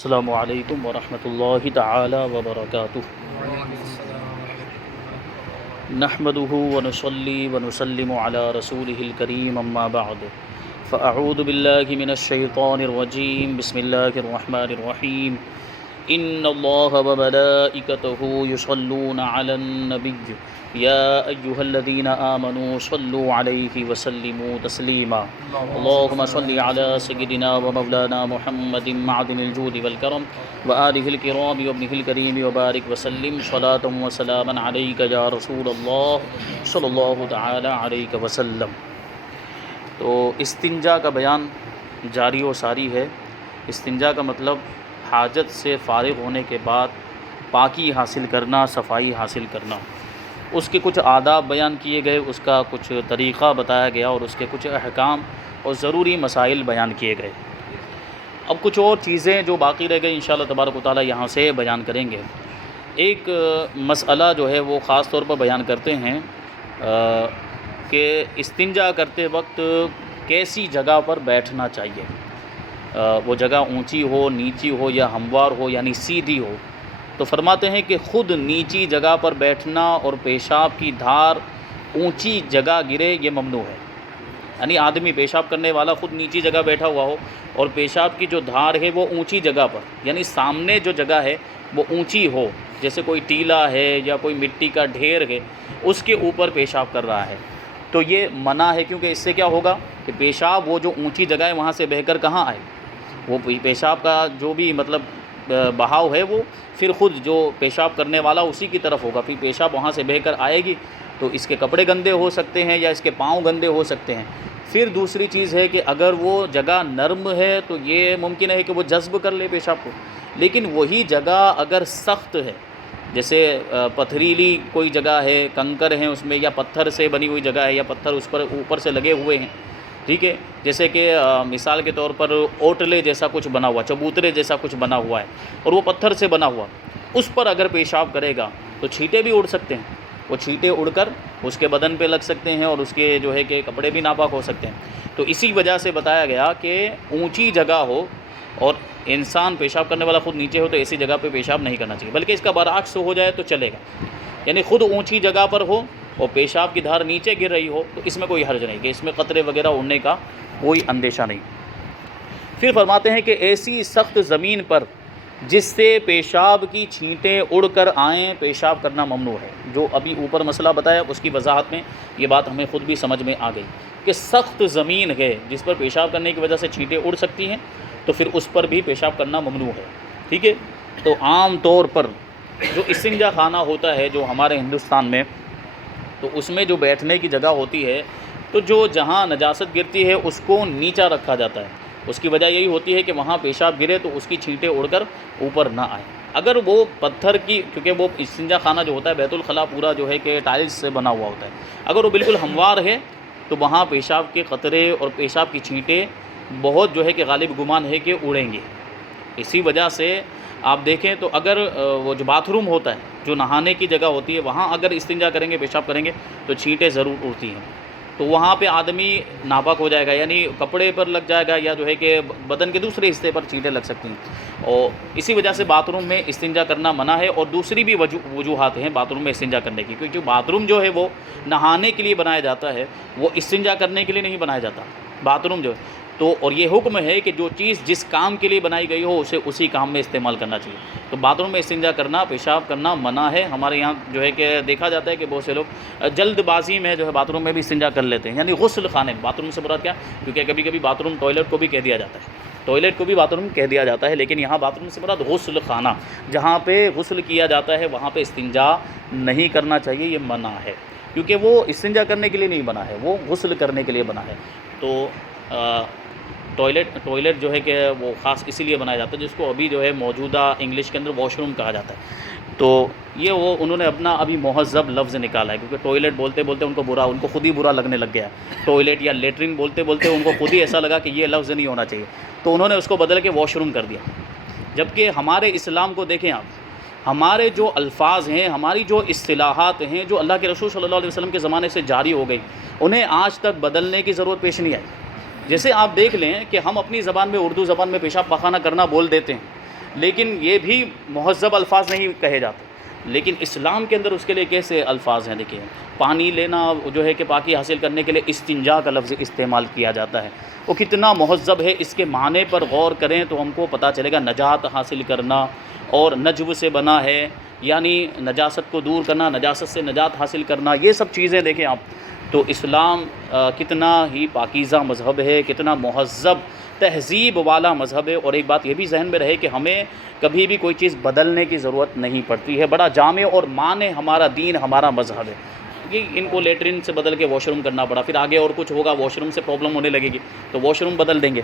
السلام علیکم ورحمۃ اللہ تعالی وبرکاتہ۔ نحمده ونصلي ونسلم على رسوله الكريم اما بعد فاعوذ باللہ من الشیطان الرجیم بسم اللہ الرحمن الرحیم ان اللہ وملائکتہ یصلون علی النبی یا ایہا الذین آمنوا صلوا علیہ وسلموا تسلیما اللہم صل علی سیدنا ومولانا محمد معدن الجود والکرم وآلہ الکرام وابنہ الکریم وبارک وسلم صلاۃ وسلاما علیک یا رسول اللہ صلی اللہ تعالی علیہ وسلم۔ تو استنجا کا بیان جاری و ساری ہے۔ استنجا کا مطلب حاجت سے فارغ ہونے کے بعد پاکی حاصل کرنا، صفائی حاصل کرنا۔ اس کے کچھ آداب بیان کیے گئے، اس کا کچھ طریقہ بتایا گیا اور اس کے کچھ احکام اور ضروری مسائل بیان کیے گئے۔ اب کچھ اور چیزیں جو باقی رہ گئی انشاءاللہ تبارک و تعالیٰ یہاں سے بیان کریں گے۔ ایک مسئلہ جو ہے وہ خاص طور پر بیان کرتے ہیں کہ استنجا کرتے وقت کیسی جگہ پر بیٹھنا چاہیے۔ وہ جگہ اونچی ہو، نیچی ہو یا ہموار ہو یعنی سیدھی ہو۔ تو فرماتے ہیں کہ خود نیچی جگہ پر بیٹھنا اور پیشاب کی دھار اونچی جگہ گرے یہ ممنوع ہے۔ یعنی آدمی پیشاب کرنے والا خود نیچی جگہ بیٹھا ہوا ہو اور پیشاب کی جو دھار ہے وہ اونچی جگہ پر، یعنی سامنے جو جگہ ہے وہ اونچی ہو، جیسے کوئی ٹیلا ہے یا کوئی مٹی کا ڈھیر ہے اس کے اوپر پیشاب کر رہا ہے تو یہ منع ہے، کیونکہ اس سے کیا ہوگا کہ پیشاب وہ جو اونچی جگہ ہے وہاں سے بہہ کر کہاں آئے، وہ پیشاب کا جو بھی مطلب بہاؤ ہے وہ پھر خود جو پیشاب کرنے والا اسی کی طرف ہوگا، پھر پیشاب وہاں سے بہہ کر آئے گی تو اس کے کپڑے گندے ہو سکتے ہیں یا اس کے پاؤں گندے ہو سکتے ہیں۔ پھر دوسری چیز ہے کہ اگر وہ جگہ نرم ہے تو یہ ممکن ہے کہ وہ جذب کر لے پیشاب کو، لیکن وہی جگہ اگر سخت ہے، جیسے پتھریلی کوئی جگہ ہے، کنکر ہیں اس میں یا پتھر سے بنی ہوئی جگہ ہے یا پتھر اس پر اوپر سے لگے ہوئے ہیں، ٹھیک ہے، جیسے کہ مثال کے طور پر اوٹلے جیسا کچھ بنا ہوا، چبوترے جیسا کچھ بنا ہوا ہے اور وہ پتھر سے بنا ہوا، اس پر اگر پیشاب کرے گا تو چھینٹے بھی اڑ سکتے ہیں، وہ چھینٹے اڑ کر اس کے بدن پہ لگ سکتے ہیں اور اس کے جو ہے کہ کپڑے بھی ناپاک ہو سکتے ہیں۔ تو اسی وجہ سے بتایا گیا کہ اونچی جگہ ہو اور انسان پیشاب کرنے والا خود نیچے ہو تو ایسی جگہ پہ پیشاب نہیں کرنا چاہیے، بلکہ اس کا برعکس ہو جائے تو چلے گا، یعنی خود اونچی جگہ پر ہو اور پیشاب کی دھار نیچے گر رہی ہو تو اس میں کوئی حرج نہیں، کہ اس میں قطرے وغیرہ اڑنے کا کوئی اندیشہ نہیں۔ پھر فرماتے ہیں کہ ایسی سخت زمین پر جس سے پیشاب کی چھینٹیں اڑ کر آئیں پیشاب کرنا ممنوع ہے۔ جو ابھی اوپر مسئلہ بتایا اس کی وضاحت میں یہ بات ہمیں خود بھی سمجھ میں آ گئی کہ سخت زمین ہے جس پر پیشاب کرنے کی وجہ سے چھینٹیں اڑ سکتی ہیں تو پھر اس پر بھی پیشاب کرنا ممنوع ہے، ٹھیک ہے۔ تو عام طور پر جو استنجا خانہ ہوتا ہے جو ہمارے ہندوستان میں، تو اس میں جو بیٹھنے کی جگہ ہوتی ہے تو جو جہاں نجاست گرتی ہے اس کو نیچا رکھا جاتا ہے۔ اس کی وجہ یہی ہوتی ہے کہ وہاں پیشاب گرے تو اس کی چھینٹیں اڑ کر اوپر نہ آئیں۔ اگر وہ پتھر کی، کیونکہ وہ استنجا خانہ جو ہوتا ہے بیت الخلاء پورا جو ہے کہ ٹائلز سے بنا ہوا ہوتا ہے، اگر وہ بالکل ہموار ہے تو وہاں پیشاب کے قطرے اور پیشاب کی چھینٹیں بہت جو ہے کہ غالب گمان ہے کہ اڑیں گے۔ اسی وجہ سے آپ دیکھیں تو اگر وہ جو باتھ روم ہوتا ہے، جو نہانے کی جگہ ہوتی ہے، وہاں اگر استنجا کریں گے، پیشاب کریں گے تو چھینٹیں ضرور اڑتی ہیں، تو وہاں پہ آدمی ناپاک ہو جائے گا، یعنی کپڑے پر لگ جائے گا یا جو ہے کہ بدن کے دوسرے حصے پر چھینٹیں لگ سکتی ہیں، اور اسی وجہ سے باتھ روم میں استنجا کرنا منع ہے۔ اور دوسری بھی وجوہات ہیں باتھ روم میں استنجا کرنے کی، کیونکہ باتھ روم جو ہے وہ نہانے کے لیے بنایا جاتا ہے، وہ استنجا کرنے کے لیے نہیں بنایا جاتا باتھ روم جو ہے۔ تو اور یہ حکم ہے کہ جو چیز جس کام کے لیے بنائی گئی ہو اسے اسی کام میں استعمال کرنا چاہیے۔ تو باتھ روم میں استنجا کرنا، پیشاب کرنا منع ہے۔ ہمارے یہاں جو ہے کہ دیکھا جاتا ہے کہ بہت سے لوگ جلد بازی میں جو ہے باتھ روم میں بھی استنجا کر لیتے ہیں، یعنی غسل خانے میں۔ باتھ روم سے مراد کیا؟ کیونکہ کبھی کبھی باتھ روم ٹوائلٹ کو بھی کہہ دیا جاتا ہے، ٹوائلٹ کو بھی باتھ روم کہہ دیا جاتا ہے، لیکن یہاں باتھ روم سے مراد غسل خانہ، جہاں پہ غسل کیا جاتا ہے وہاں پہ استنجا نہیں کرنا چاہیے، یہ منع ہے، کیونکہ وہ استنجا کرنے کے لیے نہیں بنا ہے، وہ غسل کرنے کے لیے بنا ہے۔ تو ٹوائلٹ جو ہے کہ وہ خاص اسی لیے بنایا جاتا ہے، جس کو ابھی جو ہے موجودہ انگلش کے اندر واش روم کہا جاتا ہے۔ تو یہ وہ انہوں نے اپنا ابھی مہذب لفظ نکالا ہے، کیونکہ ٹوائلٹ بولتے بولتے ان کو خود ہی برا لگنے لگ گیا ہے، ٹوائلٹ یا لیٹرین بولتے بولتے ان کو خود ہی ایسا لگا کہ یہ لفظ نہیں ہونا چاہیے، تو انہوں نے اس کو بدل کے واش روم کر دیا۔ جبکہ ہمارے اسلام کو دیکھیں آپ، ہمارے جو الفاظ ہیں، ہماری جو اصطلاحات ہیں، جو اللہ کے رسول صلی اللہ علیہ وسلم کے زمانے سے جاری ہو گئی، انہیں آج تک بدلنے کی ضرورت پیش نہیں آئی۔ جیسے آپ دیکھ لیں کہ ہم اپنی زبان میں، اردو زبان میں پیشاب پخانہ کرنا بول دیتے ہیں، لیکن یہ بھی مہذب الفاظ نہیں کہے جاتے، لیکن اسلام کے اندر اس کے لیے کیسے الفاظ ہیں. دیکھیں پانی لینا جو ہے کہ پاکی حاصل کرنے کے لیے استنجا کا لفظ استعمال کیا جاتا ہے، وہ کتنا مہذب ہے. اس کے معنی پر غور کریں تو ہم کو پتہ چلے گا. نجات حاصل کرنا اور نجو سے بنا ہے، یعنی نجاست کو دور کرنا، نجاست سے نجات حاصل کرنا، یہ سب چیزیں دیکھیں آپ. تو اسلام کتنا ہی پاکیزہ مذہب ہے، کتنا مہذب تہذیب والا مذہب ہے. اور ایک بات یہ بھی ذہن میں رہے کہ ہمیں کبھی بھی کوئی چیز بدلنے کی ضرورت نہیں پڑتی ہے. بڑا جامع اور معنی ہمارا دین، ہمارا مذہب ہے. یہ ان کو لیٹرین سے بدل کے واش روم کرنا پڑا، پھر آگے اور کچھ ہوگا، واش روم سے پرابلم ہونے لگے گی تو واش روم بدل دیں گے.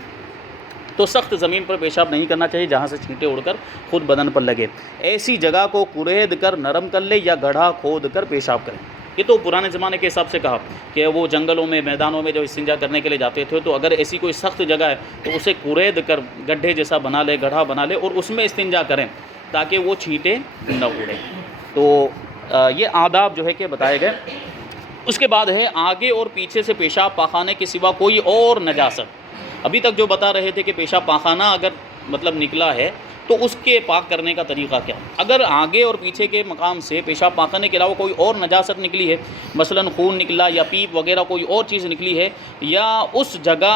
تو سخت زمین پر پیشاب نہیں کرنا چاہیے جہاں سے چھینٹے اڑ کر خود بدن پر لگے. ایسی جگہ کو کورید کر نرم کر لے یا گڑھا کھود کر پیشاب کریں. یہ تو پرانے زمانے کے حساب سے کہا کہ وہ جنگلوں میں، میدانوں میں جو استنجا کرنے کے لیے جاتے تھے، تو اگر ایسی کوئی سخت جگہ ہے تو اسے کورید کر گڈھے جیسا بنا لے، گڑھا بنا لے اور اس میں استنجا کریں تاکہ وہ چھینٹے نہ اڑیں. تو یہ آداب جو ہے کہ بتائے گئے. اس کے بعد ہے آگے اور پیچھے سے پیشاب پاخانے کے سوا کوئی اور نجاست. ابھی تک جو بتا رہے تھے کہ پیشاب پاخانہ اگر مطلب نکلا ہے تو اس کے پاک کرنے کا طریقہ کیا. اگر آگے اور پیچھے کے مقام سے پیشاب پاخانے کے علاوہ کوئی اور نجاست نکلی ہے، مثلا خون نکلا یا پیپ وغیرہ کوئی اور چیز نکلی ہے، یا اس جگہ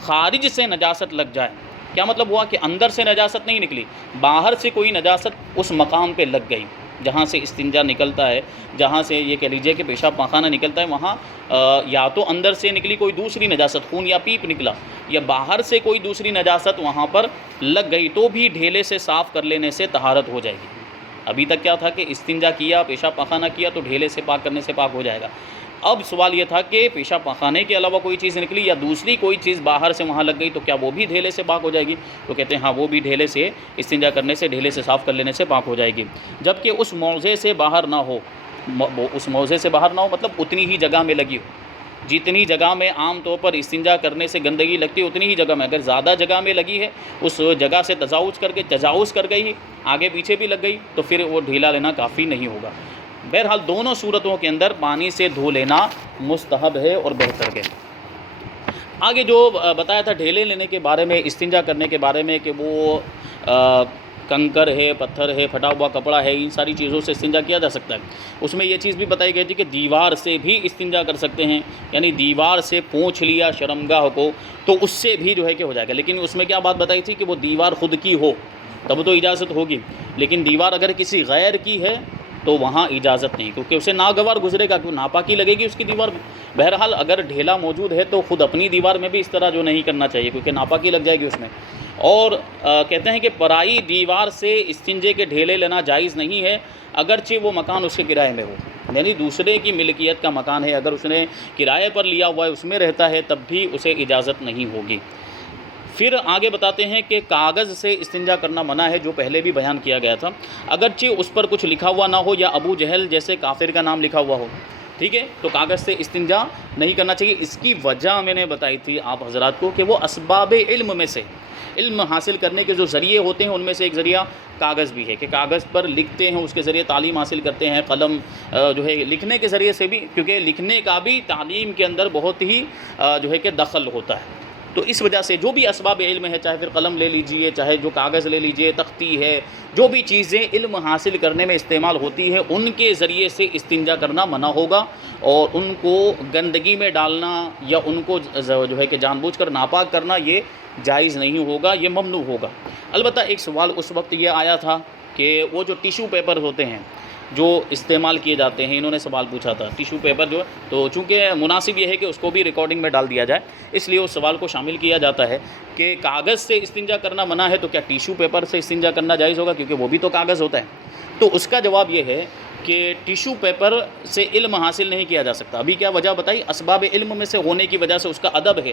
خارج سے نجاست لگ جائے. کیا مطلب ہوا کہ اندر سے نجاست نہیں نکلی، باہر سے کوئی نجاست اس مقام پہ لگ گئی جہاں سے استنجا نکلتا ہے، جہاں سے یہ کہہ لیجئے کہ پیشاب پاخانہ نکلتا ہے، وہاں یا تو اندر سے نکلی کوئی دوسری نجاست، خون یا پیپ نکلا، یا باہر سے کوئی دوسری نجاست وہاں پر لگ گئی، تو بھی ڈھیلے سے صاف کر لینے سے طہارت ہو جائے گی. ابھی تک کیا تھا کہ استنجا کیا، پیشاب پاخانہ کیا تو ڈھیلے سے پاک کرنے سے پاک ہو جائے گا. اب سوال یہ تھا کہ پیشاب پاخانے کے علاوہ کوئی چیز نکلی یا دوسری کوئی چیز باہر سے وہاں لگ گئی تو کیا وہ بھی ڈھیلے سے پاک ہو جائے گی؟ تو کہتے ہیں ہاں، وہ بھی ڈھیلے سے استنجا کرنے سے، ڈھیلے سے صاف کر لینے سے پاک ہو جائے گی. جبکہ اس موضع سے باہر نہ ہو. اس موضع سے باہر نہ ہو مطلب اتنی ہی جگہ میں لگی ہو. جتنی جگہ میں عام طور پر استنجا کرنے سے گندگی لگتی ہے اتنی ہی جگہ میں، اگر زیادہ جگہ میں لگی ہے، اس جگہ سے تجاوز کر گئی، آگے پیچھے بھی لگ گئی، تو پھر وہ ڈھیلا لینا کافی نہیں ہوگا. بہرحال دونوں صورتوں کے اندر پانی سے دھو لینا مستحب ہے اور بہتر ہے. آگے جو بتایا تھا ڈھیلے لینے کے بارے میں، استنجا کرنے کے بارے میں، کہ وہ کنکر ہے، پتھر ہے، پھٹا ہوا کپڑا ہے، ان ساری چیزوں سے استنجا کیا جا سکتا ہے. اس میں یہ چیز بھی بتائی گئی تھی کہ دیوار سے بھی استنجا کر سکتے ہیں، یعنی دیوار سے پونچھ لیا شرمگاہ کو تو اس سے بھی جو ہے کہ ہو جائے گا. لیکن اس میں کیا بات بتائی تھی کہ وہ دیوار خود کی ہو تب تو اجازت ہوگی، لیکن دیوار اگر کسی غیر کی ہے تو وہاں اجازت نہیں، کیونکہ اسے ناگوار گزرے گا، کیوں ناپاکی لگے گی اس کی دیوار میں. بہرحال اگر ڈھیلا موجود ہے تو خود اپنی دیوار میں بھی اس طرح جو نہیں کرنا چاہیے، کیونکہ ناپاکی لگ جائے گی اس میں. اور کہتے ہیں کہ پرائی دیوار سے استنجے کے ڈھیلے لینا جائز نہیں ہے، اگرچہ وہ مکان اس کے کرائے میں ہو. یعنی دوسرے کی ملکیت کا مکان ہے، اگر اس نے کرائے پر لیا ہوا ہے، اس میں رہتا ہے، تب بھی اسے اجازت نہیں ہوگی. پھر آگے بتاتے ہیں کہ کاغذ سے استنجا کرنا منع ہے، جو پہلے بھی بیان کیا گیا تھا، اگرچہ اس پر کچھ لکھا ہوا نہ ہو یا ابو جہل جیسے کافر کا نام لکھا ہوا ہو. ٹھیک ہے، تو کاغذ سے استنجا نہیں کرنا چاہیے. اس کی وجہ میں نے بتائی تھی آپ حضرات کو کہ وہ اسباب علم میں سے، علم حاصل کرنے کے جو ذریعے ہوتے ہیں ان میں سے ایک ذریعہ کاغذ بھی ہے، کہ کاغذ پر لکھتے ہیں، اس کے ذریعے تعلیم حاصل کرتے ہیں. قلم جو ہے لکھنے کے ذریعے سے بھی، کیونکہ لکھنے کا بھی تعلیم کے اندر بہت ہی جو ہے کہ دخل ہوتا ہے. تو اس وجہ سے جو بھی اسباب علم ہے، چاہے پھر قلم لے لیجئے، چاہے جو کاغذ لے لیجئے، تختی ہے، جو بھی چیزیں علم حاصل کرنے میں استعمال ہوتی ہیں ان کے ذریعے سے استنجا کرنا منع ہوگا، اور ان کو گندگی میں ڈالنا یا ان کو جو ہے کہ جان بوجھ کر ناپاک کرنا یہ جائز نہیں ہوگا، یہ ممنوع ہوگا. البتہ ایک سوال اس وقت یہ آیا تھا کہ وہ جو ٹیشو پیپر ہوتے ہیں جو استعمال کیے جاتے ہیں، انہوں نے سوال پوچھا تھا ٹیشو پیپر جو، تو چونکہ مناسب یہ ہے کہ اس کو بھی ریکارڈنگ میں ڈال دیا جائے، اس لیے اس سوال کو شامل کیا جاتا ہے کہ کاغذ سے استنجا کرنا منع ہے تو کیا ٹیشو پیپر سے استنجا کرنا جائز ہوگا، کیونکہ وہ بھی تو کاغذ ہوتا ہے. تو اس کا جواب یہ ہے کہ ٹیشو پیپر سے علم حاصل نہیں کیا جا سکتا. ابھی کیا وجہ بتائی؟ اسباب علم میں سے ہونے کی وجہ سے، اس کا ادب ہے،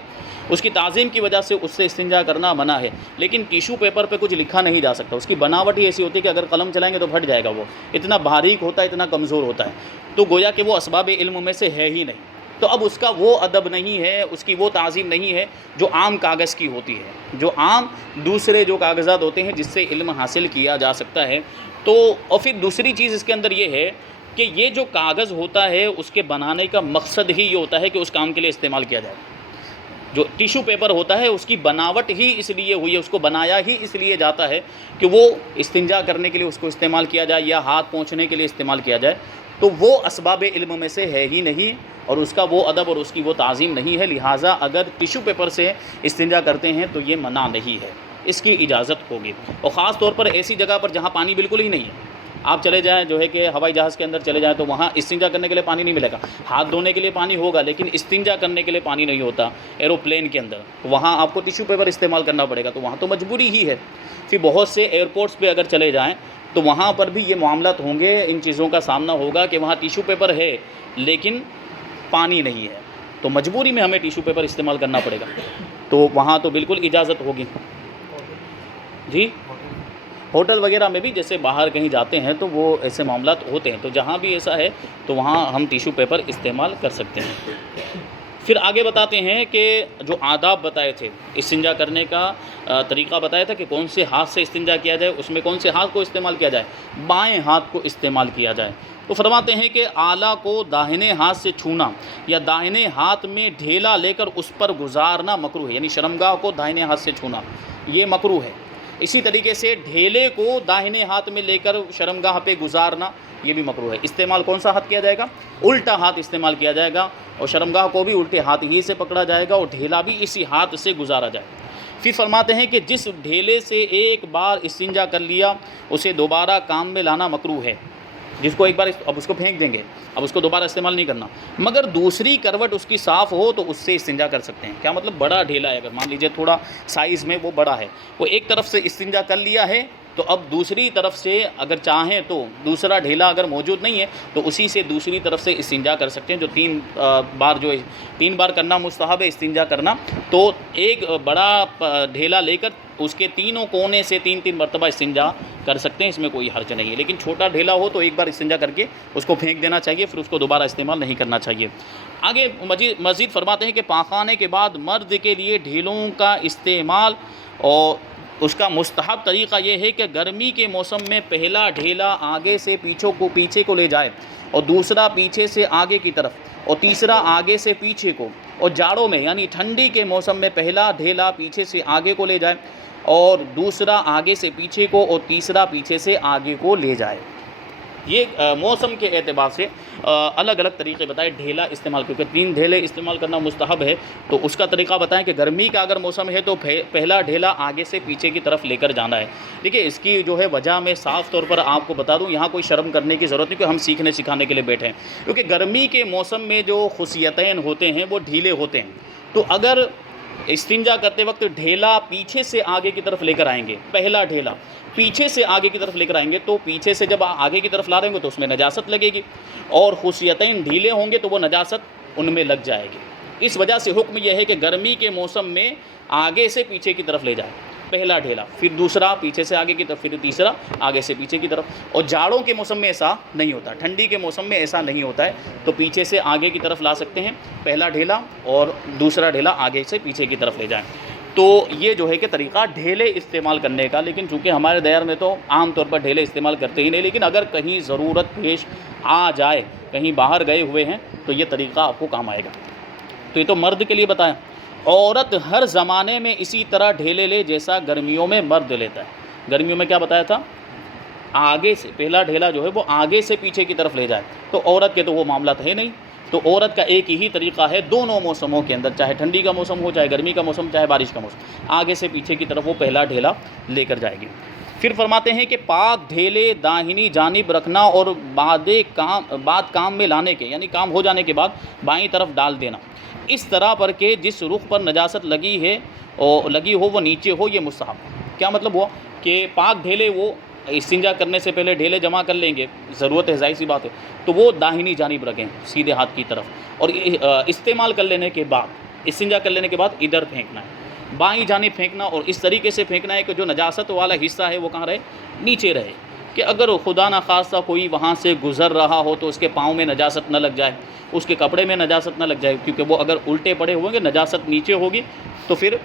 اس کی تعظیم کی وجہ سے اس سے استنجا کرنا منع ہے. لیکن ٹیشو پیپر پہ کچھ لکھا نہیں جا سکتا، اس کی بناوٹ ہی ایسی ہوتی ہے کہ اگر قلم چلائیں گے تو پھٹ جائے گا، وہ اتنا باریک ہوتا ہے، اتنا کمزور ہوتا ہے، تو گویا کہ وہ اسباب علم میں سے ہے ہی نہیں. تو اب اس کا وہ ادب نہیں ہے، اس کی وہ تعظیم نہیں ہے جو عام کاغذ کی ہوتی ہے، جو عام دوسرے جو کاغذات ہوتے ہیں جس سے علم حاصل کیا جا سکتا ہے. تو اور پھر دوسری چیز اس کے اندر یہ ہے کہ یہ جو کاغذ ہوتا ہے اس کے بنانے کا مقصد ہی یہ ہوتا ہے کہ اس کام کے لیے استعمال کیا جائے. جو ٹیشو پیپر ہوتا ہے اس کی بناوٹ ہی اس لیے ہوئی ہے، اس کو بنایا ہی اس لیے جاتا ہے کہ وہ استنجا کرنے کے لیے اس کو استعمال کیا جائے یا ہاتھ پونچھنے کے لیے استعمال کیا جائے، تو وہ اسباب علم میں سے ہے ہی نہیں، اور اس کا وہ ادب اور اس کی وہ تعظیم نہیں ہے، لہٰذا اگر ٹیشو پیپر سے استنجا کرتے ہیں تو یہ منع نہیں ہے، اس کی اجازت ہوگی۔ اور خاص طور پر ایسی جگہ پر جہاں پانی بالکل ہی نہیں ہے، آپ چلے جائیں جو ہے کہ ہوائی جہاز کے اندر چلے جائیں تو وہاں استنجا کرنے کے لیے پانی نہیں ملے گا، ہاتھ دھونے کے لیے پانی ہوگا لیکن استنجا کرنے کے لیے پانی نہیں ہوتا ایروپلین کے اندر، وہاں آپ کو ٹیشو پیپر استعمال کرنا پڑے گا، تو وہاں تو مجبوری ہی ہے۔ پھر بہت سے ایئرپورٹس پہ اگر چلے جائیں تو وہاں پر بھی یہ معاملات ہوں گے، ان چیزوں کا سامنا ہوگا کہ وہاں ٹیشو پیپر ہے لیکن پانی نہیں ہے، تو مجبوری میں ہمیں ٹیشو پیپر استعمال کرنا پڑے گا، تو وہاں تو بالکل اجازت ہوگی۔ جی ہوٹل وغیرہ میں بھی جیسے باہر کہیں جاتے ہیں تو وہ ایسے معاملات ہوتے ہیں، تو جہاں بھی ایسا ہے تو وہاں ہم ٹیشو پیپر استعمال کر سکتے ہیں۔ پھر آگے بتاتے ہیں کہ جو آداب بتائے تھے استنجا کرنے کا طریقہ بتایا تھا کہ کون سے ہاتھ سے استنجا کیا جائے، اس میں کون سے ہاتھ کو استعمال کیا جائے، بائیں ہاتھ کو استعمال کیا جائے۔ تو فرماتے ہیں کہ آلہ کو داہنے ہاتھ سے چھونا یا داہنے ہاتھ میں ڈھیلا لے کر اس پر گزارنا مکروہ ہے، یعنی شرمگاہ کو داہنے ہاتھ سے چھونا یہ مکروہ ہے۔ اسی طریقے سے ڈھیلے کو داہنے ہاتھ میں لے کر شرمگاہ پہ گزارنا یہ بھی مکروہ ہے۔ استعمال کون سا ہاتھ کیا جائے گا؟ الٹا ہاتھ استعمال کیا جائے گا، اور شرمگاہ کو بھی الٹے ہاتھ ہی سے پکڑا جائے گا اور ڈھیلا بھی اسی ہاتھ سے گزارا جائے۔ پھر فرماتے ہیں کہ جس ڈھیلے سے ایک بار استنجا کر لیا اسے دوبارہ کام میں لانا مکروہ ہے، جس کو ایک بار اب اس کو پھینک دیں گے، اب اس کو دوبارہ استعمال نہیں کرنا، مگر دوسری کروٹ اس کی صاف ہو تو اس سے استنجا کر سکتے ہیں۔ کیا مطلب؟ بڑا ڈھیلا ہے، اگر مان لیجئے تھوڑا سائز میں وہ بڑا ہے، وہ ایک طرف سے استنجا کر لیا ہے تو اب دوسری طرف سے اگر چاہیں تو دوسرا ڈھیلا اگر موجود نہیں ہے تو اسی سے دوسری طرف سے استنجا کر سکتے ہیں، جو تین بار کرنا مستحب ہے استنجا کرنا، تو ایک بڑا ڈھیلا لے کر اس کے تینوں کونے سے تین مرتبہ استنجا کر سکتے ہیں، اس میں کوئی حرج نہیں ہے، لیکن چھوٹا ڈھیلا ہو تو ایک بار استنجا کر کے اس کو پھینک دینا چاہیے، پھر اس کو دوبارہ استعمال نہیں کرنا چاہیے۔ آگے مزید فرماتے ہیں کہ پاخانے کے بعد مرد کے لیے ڈھیلوں کا استعمال، اور اس کا مستحب طریقہ یہ ہے کہ گرمی کے موسم میں پہلا ڈھیلا آگے سے پیچھے کو لے جائے، اور دوسرا پیچھے سے آگے کی طرف، اور تیسرا آگے سے پیچھے کو، اور جاڑوں میں یعنی ٹھنڈی کے موسم میں پہلا ڈھیلا پیچھے سے آگے کو لے جائے اور دوسرا آگے سے پیچھے کو اور تیسرا پیچھے سے آگے کو لے جائے۔ یہ موسم کے اعتبار سے الگ الگ طریقے بتائے ڈھیلا استعمال، کیونکہ 3 ڈھیلے استعمال کرنا مستحب ہے، تو اس کا طریقہ بتائیں کہ گرمی کا اگر موسم ہے تو پہلا ڈھیلا آگے سے پیچھے کی طرف لے کر جانا ہے۔ دیکھیے اس کی جو ہے وجہ میں صاف طور پر آپ کو بتا دوں، یہاں کوئی شرم کرنے کی ضرورت نہیں کہ ہم سیکھنے سکھانے کے لیے بیٹھے ہیں، کیونکہ گرمی کے موسم میں جو خصیتین ہوتے ہیں وہ ڈھیلے ہوتے ہیں، تو اگر استنجا کرتے وقت ڈھیلا پیچھے سے آگے کی طرف لے کر آئیں گے، پہلا ڈھیلا پیچھے سے آگے کی طرف لے کر آئیں گے تو پیچھے سے جب آگے کی طرف لا رہے ہوں گے تو اس میں نجاست لگے گی، اور خصیتین ڈھیلے ہوں گے تو وہ نجاست ان میں لگ جائے گی۔ اس وجہ سے حکم یہ ہے کہ گرمی کے موسم میں آگے سے پیچھے کی طرف لے جائے، پہلا ڈھیلا، پھر دوسرا پیچھے سے آگے کی طرف، پھر تیسرا آگے سے پیچھے کی طرف۔ اور جاڑوں کے موسم میں ایسا نہیں ہوتا، ٹھنڈی کے موسم میں ایسا نہیں ہوتا ہے، تو پیچھے سے آگے کی طرف لا سکتے ہیں پہلا ڈھیلا، اور دوسرا ڈھیلا آگے سے پیچھے کی طرف لے جائیں۔ تو یہ جو ہے کہ طریقہ ڈھیلے استعمال کرنے کا، لیکن چونکہ ہمارے دائر میں تو عام طور پر ڈھیلے استعمال کرتے ہی نہیں، لیکن اگر کہیں ضرورت پیش آ جائے، کہیں باہر گئے ہوئے ہیں تو یہ طریقہ آپ کو کام آئے گا۔ تو یہ تو مرد کے لیے بتایا۔ عورت ہر زمانے میں اسی طرح ڈھیلے لے جیسا گرمیوں میں مرد لیتا ہے۔ گرمیوں میں کیا بتایا تھا؟ آگے سے پہلا ڈھیلا جو ہے وہ آگے سے پیچھے کی طرف لے جائے، تو عورت کے تو وہ معاملات ہے نہیں، تو عورت کا ایک ہی طریقہ ہے دونوں موسموں کے اندر، چاہے ٹھنڈی کا موسم ہو، چاہے گرمی کا موسم، چاہے بارش کا موسم، آگے سے پیچھے کی طرف وہ پہلا ڈھیلا لے کر جائے گی۔ پھر فرماتے ہیں کہ پاک ڈھیلے داہنی جانب رکھنا اور بعد کام میں لانے کے، یعنی کام ہو جانے کے بعد بائیں طرف ڈال دینا، اس طرح پر کہ جس رخ پر نجاست لگی ہو وہ نیچے ہو، یہ مستحب۔ کیا مطلب ہوا کہ پاک ڈھیلے وہ استنجا کرنے سے پہلے ڈھیلے جمع کر لیں گے، ضرورت ہے، ظاہر سی بات ہے، تو وہ داہنی جانب رکھیں سیدھے ہاتھ کی طرف، اور استعمال کر لینے کے بعد، استنجا کر لینے کے بعد ادھر پھینکنا ہے، بائیں جانب پھینکنا، اور اس طریقے سے پھینکنا ہے کہ جو نجاست والا حصہ ہے وہ کہاں رہے؟ نیچے رہے، کہ اگر خدا نخواستہ کوئی وہاں سے گزر رہا ہو تو اس کے پاؤں میں نجاست نہ لگ جائے، اس کے کپڑے میں نجاست نہ لگ جائے، کیونکہ وہ اگر الٹے پڑے ہوئیں گے نجاست نیچے ہوگی تو پھر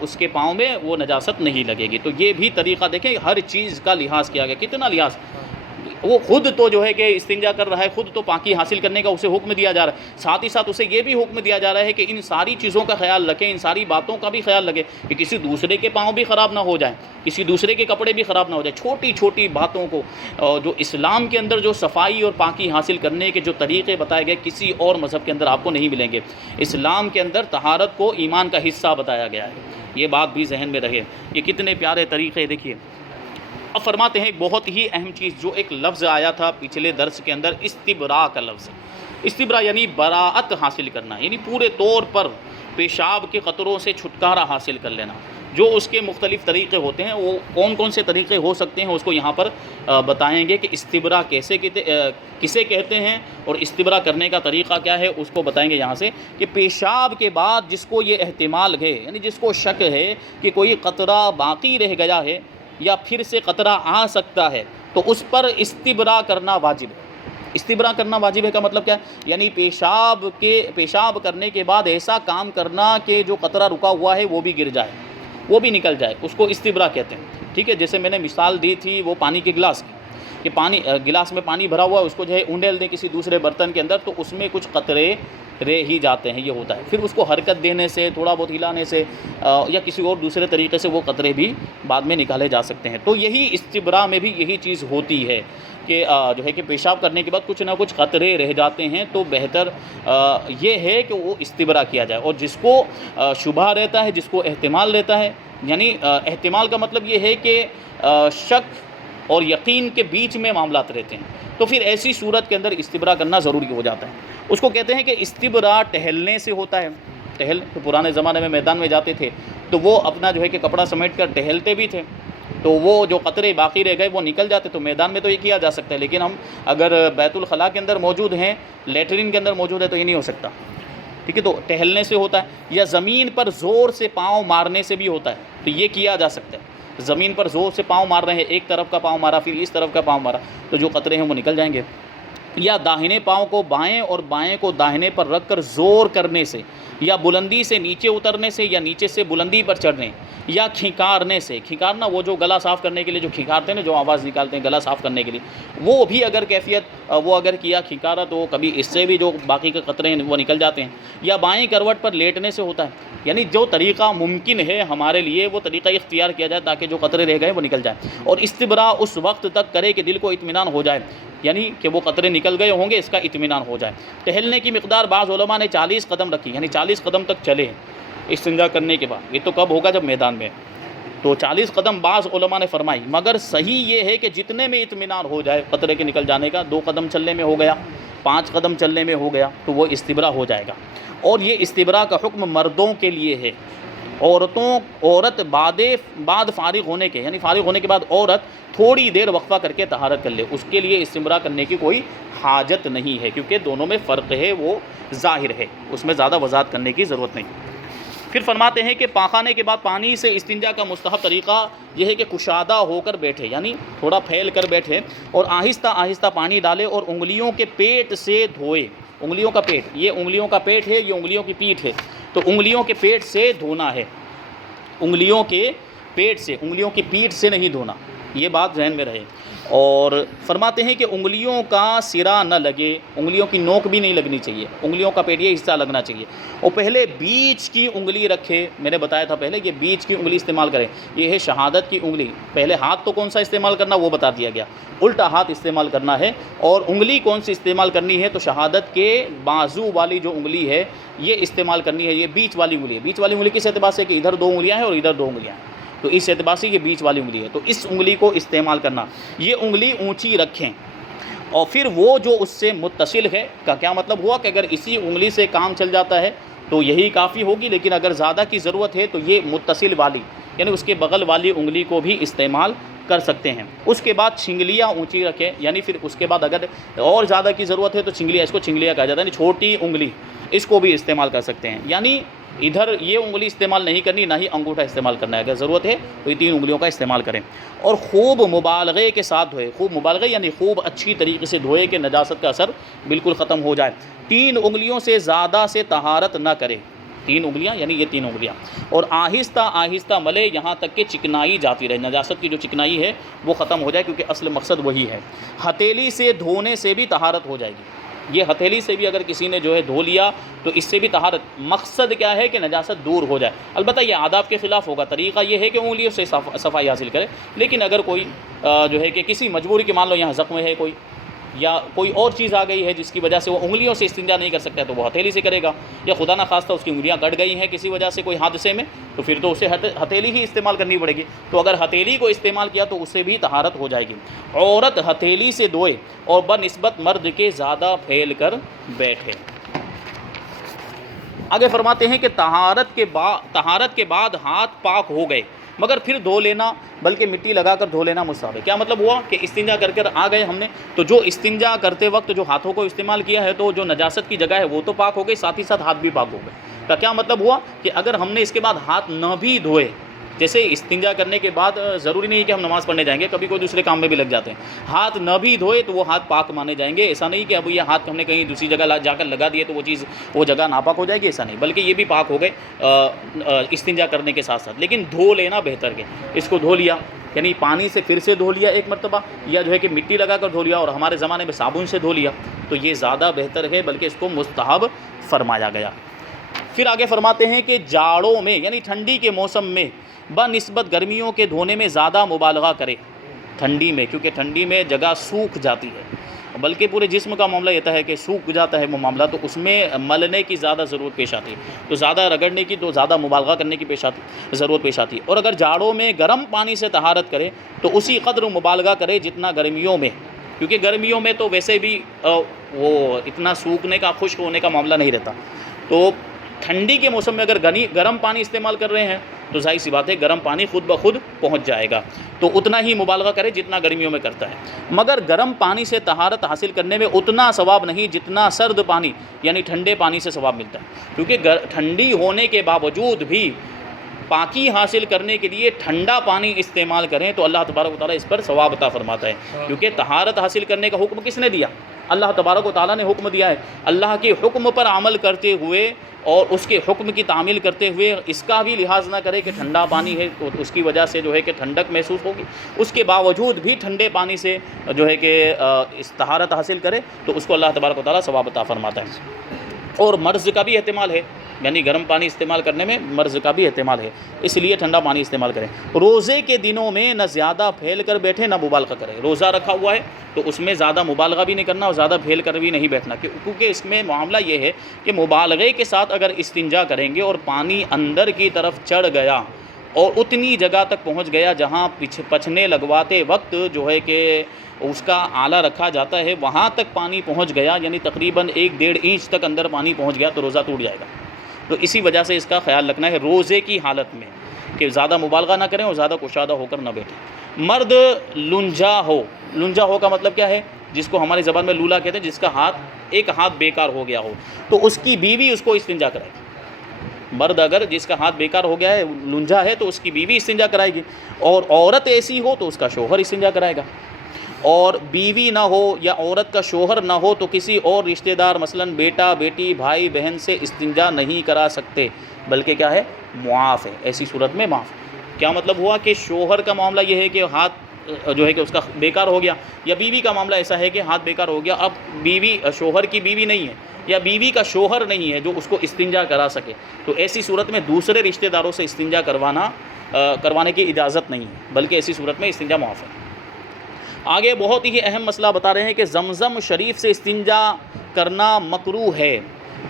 اس کے پاؤں میں وہ نجاست نہیں لگے گی۔ تو یہ بھی طریقہ دیکھیں، ہر چیز کا لحاظ کیا گیا، کتنا لحاظ، وہ خود تو جو ہے کہ استنجا کر رہا ہے، خود تو پاکی حاصل کرنے کا اسے حکم دیا جا رہا ہے، ساتھ ہی ساتھ اسے یہ بھی حکم دیا جا رہا ہے کہ ان ساری چیزوں کا خیال رکھیں، ان ساری باتوں کا بھی خیال رکھیں کہ کسی دوسرے کے پاؤں بھی خراب نہ ہو جائیں، کسی دوسرے کے کپڑے بھی خراب نہ ہو جائیں۔ چھوٹی چھوٹی باتوں کو جو اسلام کے اندر جو صفائی اور پاکی حاصل کرنے کے جو طریقے بتائے گئے کسی اور مذہب کے اندر آپ کو نہیں ملیں گے۔ اسلام کے اندر طہارت کو ایمان کا حصہ بتایا گیا ہے، یہ بات بھی ذہن میں رہے۔ یہ کتنے پیارے طریقے دیکھیے۔ اب فرماتے ہیں ایک بہت ہی اہم چیز، جو ایک لفظ آیا تھا پچھلے درس کے اندر، استبراء کا لفظ۔ استبراء یعنی براءت حاصل کرنا، یعنی پورے طور پر پیشاب کے قطروں سے چھٹکارا حاصل کر لینا۔ جو اس کے مختلف طریقے ہوتے ہیں، وہ کون کون سے طریقے ہو سکتے ہیں اس کو یہاں پر بتائیں گے کہ استبراء کسے کہتے ہیں اور استبراء کرنے کا طریقہ کیا ہے، اس کو بتائیں گے یہاں سے کہ پیشاب کے بعد جس کو یہ احتمال ہے، یعنی جس کو شک ہے کہ کوئی قطرہ باقی رہ گیا ہے یا پھر سے قطرہ آ سکتا ہے، تو اس پر استبراء کرنا واجب ہے۔ استبراء کرنا واجب ہے کا مطلب کیا ہے؟ یعنی پیشاب کرنے کے بعد ایسا کام کرنا کہ جو قطرہ رکا ہوا ہے وہ بھی گر جائے، وہ بھی نکل جائے، اس کو استبراء کہتے ہیں۔ ٹھیک ہے، جیسے میں نے مثال دی تھی وہ پانی کے گلاس کی، کہ گلاس میں پانی بھرا ہوا ہے، اس کو جو ہے اونڈیل دیں کسی دوسرے برتن کے اندر، تو اس میں کچھ قطرے رہ ہی جاتے ہیں، یہ ہوتا ہے۔ پھر اس کو حرکت دینے سے، تھوڑا بہت ہلانے سے یا کسی اور دوسرے طریقے سے وہ قطرے بھی بعد میں نکالے جا سکتے ہیں۔ تو یہی استبراء میں بھی یہی چیز ہوتی ہے کہ جو ہے کہ پیشاب کرنے کے بعد کچھ نہ کچھ قطرے رہ جاتے ہیں، تو بہتر یہ ہے کہ وہ استبراء کیا جائے۔ اور جس کو شبہ رہتا ہے، جس کو احتمال رہتا ہے، یعنی احتمال کا مطلب یہ ہے کہ شک اور یقین کے بیچ میں معاملات رہتے ہیں، تو پھر ایسی صورت کے اندر استبراء کرنا ضروری ہو جاتا ہے۔ اس کو کہتے ہیں کہ استبراء ٹہلنے سے ہوتا ہے۔ تو پرانے زمانے میں میدان میں جاتے تھے تو وہ اپنا جو ہے کہ کپڑا سمیٹ کر ٹہلتے بھی تھے، تو وہ جو قطرے باقی رہ گئے وہ نکل جاتے۔ تو میدان میں تو یہ کیا جا سکتا ہے، لیکن ہم اگر بیت الخلاء کے اندر موجود ہیں، لیٹرین کے اندر موجود ہے، تو یہ نہیں ہو سکتا۔ ٹھیک ہے، تو ٹہلنے سے ہوتا ہے، یا زمین پر زور سے پاؤں مارنے سے بھی ہوتا ہے، تو یہ کیا جا سکتا ہے۔ زمین پر زور سے پاؤں مار رہے ہیں، ایک طرف کا پاؤں مارا، پھر اس طرف کا پاؤں مارا، تو جو قطرے ہیں وہ نکل جائیں گے۔ یا داہنے پاؤں کو بائیں اور بائیں کو داہنے پر رکھ کر زور کرنے سے، یا بلندی سے نیچے اترنے سے، یا نیچے سے بلندی پر چڑھنے، یا کھنکارنے سے۔ کھنکارنا وہ جو گلا صاف کرنے کے لیے جو کھنکارتے ہیں نا، جو آواز نکالتے ہیں گلا صاف کرنے کے لیے، وہ بھی اگر کیفیت وہ اگر کیا کھنکارا، تو کبھی اس سے بھی جو باقی کے قطرے ہیں وہ نکل جاتے ہیں۔ یا بائیں کروٹ پر لیٹنے سے ہوتا ہے، یعنی جو طریقہ ممکن ہے ہمارے لیے وہ طریقہ اختیار کیا جائے تاکہ جو قطرے رہ گئے وہ نکل جائیں۔ اور استبراء اس وقت تک کرے کہ دل کو اطمینان ہو جائے، یعنی کہ وہ قطرے نکل گئے ہوں گے، اس کا اطمینان ہو جائے۔ ٹہلنے کی مقدار بعض علماء نے 40 قدم رکھی، یعنی 40 قدم تک چلے استنجا کرنے کے بعد۔ یہ تو کب ہوگا؟ جب میدان میں۔ تو 40 قدم بعض علماء نے فرمائی، مگر صحیح یہ ہے کہ جتنے میں اطمینان ہو جائے قطرے کے نکل جانے کا، 2 قدم چلنے میں ہو گیا، 5 قدم چلنے میں ہو گیا، تو وہ استبراء ہو جائے گا۔ اور یہ استبراء کا حکم مردوں کے لیے ہے۔ عورت بعد فارغ ہونے کے، یعنی فارغ ہونے کے بعد عورت تھوڑی دیر وقفہ کر کے طہارت کر لے، اس کے لیے استبراء کرنے کی کوئی حاجت نہیں ہے، کیونکہ دونوں میں فرق ہے، وہ ظاہر ہے، اس میں زیادہ وضاحت کرنے کی ضرورت نہیں۔ پھر فرماتے ہیں کہ پاخانے کے بعد پانی سے استنجا کا مستحب طریقہ یہ ہے کہ کشادہ ہو کر بیٹھے، یعنی تھوڑا پھیل کر بیٹھے، اور آہستہ آہستہ پانی ڈالے اور انگلیوں کے پیٹ سے دھوئے۔ انگلیوں کا پیٹ، یہ انگلیوں کا پیٹ ہے، یہ انگلیوں کی پیٹھ ہے، تو انگلیوں کے پیٹ سے دھونا ہے، انگلیوں کے پیٹ سے، انگلیوں کی پیٹھ سے نہیں دھونا، یہ بات ذہن میں رہے۔ اور فرماتے ہیں کہ انگلیوں کا سرا نہ لگے، انگلیوں کی نوک بھی نہیں لگنی چاہیے، انگلیوں کا پیٹ یہ حصہ لگنا چاہیے، اور پہلے بیچ کی انگلی رکھے۔ میں نے بتایا تھا پہلے کہ بیچ کی انگلی استعمال کریں، یہ ہے شہادت کی انگلی۔ پہلے ہاتھ تو کون سا استعمال کرنا وہ بتا دیا گیا، الٹا ہاتھ استعمال کرنا ہے۔ اور انگلی کون سی استعمال کرنی ہے؟ تو شہادت کے بازو والی جو انگلی ہے یہ استعمال کرنی ہے، یہ بیچ والی انگلی ہے۔ بیچ والی انگلی کس اعتبار سے کہ ادھر 2 انگلیاں ہیں اور ادھر 2 انگلیاں ہیں، تو اس اعتبار سے یہ بیچ والی انگلی ہے، تو اس انگلی کو استعمال کرنا۔ یہ انگلی اونچی رکھیں، اور پھر وہ جو اس سے متصل ہے کا کیا مطلب ہوا کہ اگر اسی انگلی سے کام چل جاتا ہے تو یہی کافی ہوگی، لیکن اگر زیادہ کی ضرورت ہے تو یہ متصل والی، یعنی اس کے بغل والی انگلی کو بھی استعمال کر سکتے ہیں۔ اس کے بعد چھنگلیاں اونچی رکھیں، یعنی پھر اس کے بعد اگر اور زیادہ کی ضرورت ہے تو چھنگلیاں، اس کو چھنگلیاں کہا جاتا ہے، یعنی چھوٹی انگلی، اس کو بھی استعمال کر سکتے ہیں۔ یعنی ادھر یہ انگلی استعمال نہیں کرنی، نہ ہی انگوٹھا استعمال کرنا ہے، اگر ضرورت ہے تو یہ 3 انگلیوں کا استعمال کریں۔ اور خوب مبالغے کے ساتھ دھوئے، خوب مبالغے یعنی خوب اچھی طریقے سے دھوئے کہ نجاست کا اثر بالکل ختم ہو جائے۔ 3 انگلیوں سے زیادہ سے طہارت نہ کرے، 3 انگلیاں یعنی یہ 3 انگلیاں، اور آہستہ آہستہ ملے یہاں تک کہ چکنائی جاتی رہے، نجاست کی جو چکنائی ہے وہ ختم ہو جائے، کیونکہ اصل مقصد وہی ہے۔ ہتھیلی سے دھونے سے بھی طہارت ہو جائے گی، یہ ہتھیلی سے بھی اگر کسی نے جو ہے دھو لیا تو اس سے بھی طہارت، مقصد کیا ہے کہ نجاست دور ہو جائے۔ البتہ یہ آداب کے خلاف ہوگا، طریقہ یہ ہے کہ انگلیوں سے صفائی حاصل کرے، لیکن اگر کوئی جو ہے کہ کسی مجبوری کے، مان لو یہاں زخم ہے کوئی، یا کوئی اور چیز آ گئی ہے جس کی وجہ سے وہ انگلیوں سے استنجا نہیں کر سکتا ہے تو وہ ہتھیلی سے کرے گا، یا خدا نہ خواستہ اس کی انگلیاں کٹ گئی ہیں کسی وجہ سے کوئی حادثے میں، تو پھر تو اسے ہتھیلی ہی استعمال کرنی پڑے گی، تو اگر ہتھیلی کو استعمال کیا تو اس سے بھی طہارت ہو جائے گی۔ عورت ہتھیلی سے دھوئے اور بنسبت مرد کے زیادہ پھیل کر بیٹھے۔ آگے فرماتے ہیں کہ طہارت کے بعد ہاتھ پاک ہو گئے مگر پھر دھو لینا، بلکہ مٹی لگا کر دھو لینا مستحب ہے۔ کیا مطلب ہوا کہ استنجا کر کر آ گئے ہم نے، تو جو استنجا کرتے وقت جو ہاتھوں کو استعمال کیا ہے تو جو نجاست کی جگہ ہے وہ تو پاک ہو گئی، ساتھ ہی ساتھ ہاتھ بھی پاک ہو گئے۔ کا کیا مطلب ہوا کہ اگر ہم نے اس کے بعد ہاتھ نہ بھی دھوئے، جیسے استنجا کرنے کے بعد ضروری نہیں کہ ہم نماز پڑھنے جائیں گے، کبھی کوئی دوسرے کام میں بھی لگ جاتے ہیں، ہاتھ نہ بھی دھوئے تو وہ ہاتھ پاک مانے جائیں گے۔ ایسا نہیں کہ اب یہ ہاتھ ہم نے کہیں دوسری جگہ جا کر لگا دیے تو وہ جگہ ناپاک ہو جائے گی، ایسا نہیں، بلکہ یہ بھی پاک ہو گئے استنجا کرنے کے ساتھ ساتھ۔ لیکن دھو لینا بہتر ہے، اس کو دھو لیا یعنی پانی سے پھر سے دھو لیا ایک مرتبہ، یا جو ہے کہ مٹی لگا کر دھو لیا، اور ہمارے زمانے میں صابن سے دھو لیا، تو یہ زیادہ بہتر ہے، بلکہ اس کو مستحب فرمایا گیا۔ پھر آگے فرماتے ہیں کہ جاڑوں میں یعنی ٹھنڈی کے موسم میں بنسبت گرمیوں کے دھونے میں زیادہ مبالغہ کرے، ٹھنڈی میں، کیونکہ ٹھنڈی میں جگہ سوکھ جاتی ہے، بلکہ پورے جسم کا معاملہ یہ ہے کہ سوکھ جاتا ہے وہ معاملہ، تو اس میں ملنے کی زیادہ ضرورت پیش آتی ہے، تو زیادہ رگڑنے کی، تو زیادہ مبالغہ کرنے کی ضرورت پیش آتی ہے۔ اور اگر جاڑوں میں گرم پانی سے طہارت کرے تو اسی قدر مبالغہ کرے جتنا گرمیوں میں، کیونکہ گرمیوں میں تو ویسے بھی وہ اتنا سوکھنے کا، خشک ہونے کا معاملہ نہیں رہتا، تو ٹھنڈی کے موسم میں اگر گرم پانی استعمال کر رہے ہیں تو ظاہر سی بات ہے گرم پانی خود بخود پہنچ جائے گا، تو اتنا ہی مبالغہ کرے جتنا گرمیوں میں کرتا ہے۔ مگر گرم پانی سے طہارت حاصل کرنے میں اتنا ثواب نہیں جتنا سرد پانی یعنی ٹھنڈے پانی سے ثواب ملتا ہے، کیونکہ ٹھنڈی ہونے کے باوجود بھی پاکی حاصل کرنے کے لیے ٹھنڈا پانی استعمال کریں تو اللہ تبارک و تعالیٰ اس پر ثواب عطا فرماتا ہے، کیونکہ طہارت حاصل کرنے کا حکم کس نے دیا؟ اللہ تبارک و تعالیٰ نے حکم دیا ہے۔ اللہ کے حکم پر عمل کرتے ہوئے اور اس کے حکم کی تعمیل کرتے ہوئے اس کا بھی لحاظ نہ کرے کہ ٹھنڈا پانی ہے تو اس کی وجہ سے جو ہے کہ ٹھنڈک محسوس ہوگی، اس کے باوجود بھی ٹھنڈے پانی سے جو ہے کہ طہارت حاصل کرے تو اس کو اللہ تبارک و تعالیٰ ثواب عطا فرماتا ہے۔ اور مرض کا بھی احتمال ہے، یعنی گرم پانی استعمال کرنے میں مرض کا بھی احتمال ہے، اس لیے ٹھنڈا پانی استعمال کریں۔ روزے کے دنوں میں نہ زیادہ پھیل کر بیٹھے نہ مبالغہ کرے، روزہ رکھا ہوا ہے تو اس میں زیادہ مبالغہ بھی نہیں کرنا اور زیادہ پھیل کر بھی نہیں بیٹھنا، کیونکہ اس میں معاملہ یہ ہے کہ مبالغے کے ساتھ اگر استنجا کریں گے اور پانی اندر کی طرف چڑھ گیا اور اتنی جگہ تک پہنچ گیا جہاں پچھنے لگواتے وقت جو ہے کہ اس کا آلہ رکھا جاتا ہے وہاں تک پانی پہنچ گیا، یعنی تقریباً 1-1.5 انچ تک اندر پانی پہنچ گیا تو روزہ ٹوٹ جائے گا۔ تو اسی وجہ سے اس کا خیال رکھنا ہے روزے کی حالت میں کہ زیادہ مبالغہ نہ کریں اور زیادہ کشادہ ہو کر نہ بیٹھیں۔ مرد لنجا ہو کا مطلب کیا ہے؟ جس کو ہماری زبان میں لولا کہتے ہیں، جس کا ایک ہاتھ بیکار ہو گیا ہو تو اس کی بیوی اس کو استنجا کرائے گی۔ مرد اگر جس کا ہاتھ بیکار ہو گیا ہے، لنجا ہے، تو اس کی بیوی استنجا کرائے گی، اور عورت ایسی ہو تو اس کا شوہر استنجا کرائے گا، اور بیوی نہ ہو یا عورت کا شوہر نہ ہو تو کسی اور رشتہ دار مثلاً بیٹا بیٹی بھائی بہن سے استنجا نہیں کرا سکتے، بلکہ کیا ہے؟ معاف ہے، ایسی صورت میں معاف ہے۔ کیا مطلب ہوا کہ شوہر کا معاملہ یہ ہے کہ ہاتھ جو ہے کہ اس کا بیکار ہو گیا، یا بیوی کا معاملہ ایسا ہے کہ ہاتھ بیکار ہو گیا، اب بیوی شوہر کی بیوی نہیں ہے یا بیوی کا شوہر نہیں ہے جو اس کو استنجا کرا سکے، تو ایسی صورت میں دوسرے رشتہ داروں سے استنجا کروانے کی اجازت نہیں ہے، بلکہ ایسی صورت میں استنجا معاف ہے۔ آگے بہت ہی اہم مسئلہ بتا رہے ہیں کہ زمزم شریف سے استنجا کرنا مکروہ ہے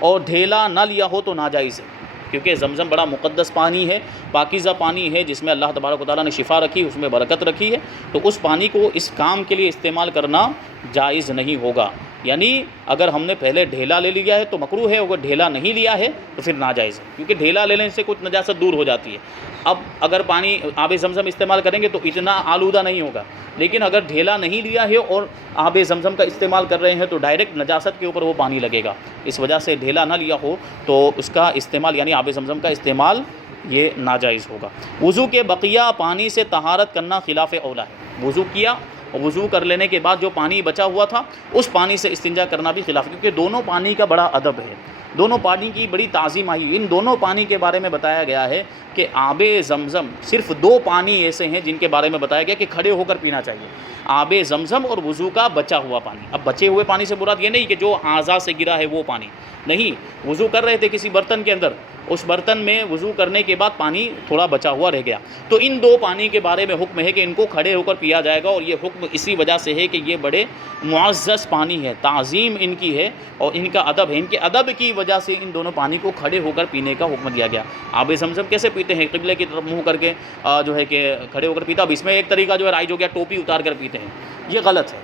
اور ڈھیلا نہ لیا ہو تو ناجائز ہے، کیونکہ زمزم بڑا مقدس پانی ہے، پاکیزہ پانی ہے، جس میں اللہ تبارک و تعالیٰ نے شفا رکھی، اس میں برکت رکھی ہے، تو اس پانی کو اس کام کے لیے استعمال کرنا جائز نہیں ہوگا۔ یعنی اگر ہم نے پہلے ڈھیلا لے لیا ہے تو مکروہ ہے، اگر ڈھیلا نہیں لیا ہے تو پھر ناجائز ہے، کیونکہ ڈھیلا لینے سے کچھ نجاست دور ہو جاتی ہے۔ اب اگر پانی آب زمزم استعمال کریں گے تو اتنا آلودہ نہیں ہوگا، لیکن اگر ڈھیلا نہیں لیا ہے اور آب زمزم کا استعمال کر رہے ہیں تو ڈائریکٹ نجاست کے اوپر وہ پانی لگے گا، اس وجہ سے ڈھیلا نہ لیا ہو تو اس کا استعمال یعنی آب زمزم کا استعمال یہ ناجائز ہوگا۔ وضو کے بقیہ پانی سے طہارت کرنا خلاف اولا ہے، وضو کیا، وضو کر لینے کے بعد جو پانی بچا ہوا تھا اس پانی سے استنجا کرنا بھی خلاف، کیونکہ دونوں پانی کا بڑا ادب ہے، دونوں پانی کی بڑی تعظیم آئی۔ ان دونوں پانی کے بارے میں بتایا گیا ہے کہ آب زمزم، صرف 2 پانی ایسے ہیں جن کے بارے میں بتایا گیا کہ کھڑے ہو کر پینا چاہیے، آب زمزم اور وضو کا بچا ہوا پانی۔ اب بچے ہوئے پانی سے مراد یہ نہیں کہ جو اعضاء سے گرا ہے وہ پانی نہیں، وضو کر رہے تھے کسی برتن کے اندر، اس برتن میں وضو کرنے کے بعد پانی تھوڑا بچا ہوا رہ گیا، تو ان 2 پانی کے بارے میں حکم ہے کہ ان کو کھڑے ہو کر پیا جائے گا، اور یہ حکم اسی وجہ سے ہے کہ یہ بڑے معزز پانی ہے، تعظیم ان کی ہے اور ان کا ادب ہے، ان کے ادب کی وجہ سے ان دونوں پانی کو کھڑے ہو کر پینے کا حکم دیا گیا۔ آب زمزم کیسے پیتے ہیں؟ قبلے کی طرف منہ کر کے جو ہے کہ کھڑے ہو کر پیتا۔ اب اس میں ایک طریقہ جو ہے رائج ہو گیا ٹوپی اتار کر پیتے ہیں، یہ غلط ہے۔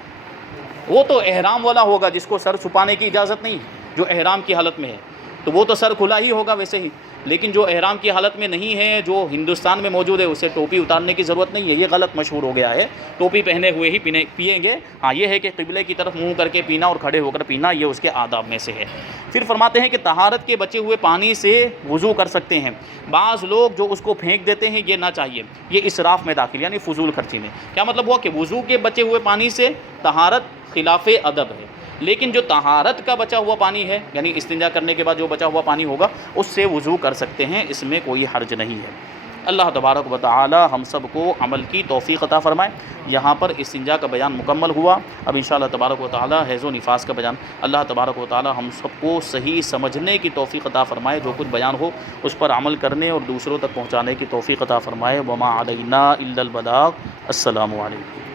وہ تو احرام والا ہوگا جس کو سر چھپانے کی اجازت نہیں، جو احرام کی حالت میں ہے تو وہ تو سر کھلا ہی ہوگا ویسے ہی، لیکن جو احرام کی حالت میں نہیں ہے، جو ہندوستان میں موجود ہے، اسے ٹوپی اتارنے کی ضرورت نہیں ہے، یہ غلط مشہور ہو گیا ہے، ٹوپی پہنے ہوئے ہی پئیں گے۔ ہاں یہ ہے کہ قبلے کی طرف منہ کر کے پینا اور کھڑے ہو کر پینا، یہ اس کے آداب میں سے ہے۔ پھر فرماتے ہیں کہ طہارت کے بچے ہوئے پانی سے وضو کر سکتے ہیں۔ بعض لوگ جو اس کو پھینک دیتے ہیں، یہ نہ چاہیے، یہ اسراف میں داخل یعنی فضول خرچی میں۔ کیا مطلب ہوا کہ وضو کے بچے ہوئے پانی سے طہارت خلاف ادب ہے، لیکن جو طہارت کا بچا ہوا پانی ہے یعنی استنجا کرنے کے بعد جو بچا ہوا پانی ہوگا اس سے وضو کر سکتے ہیں، اس میں کوئی حرج نہیں ہے۔ اللہ تبارک و تعالی ہم سب کو عمل کی توفیق عطا فرمائے۔ یہاں پر استنجا کا بیان مکمل ہوا، اب انشاءاللہ تبارک و تعالی حیض و نفاس کا بیان۔ اللہ تبارک و تعالی ہم سب کو صحیح سمجھنے کی توفیق عطا فرمائے، جو کچھ بیان ہو اس پر عمل کرنے اور دوسروں تک پہنچانے کی توفیق عطا فرمائے۔ وما علینا الا البلاغ۔ السلام علیکم۔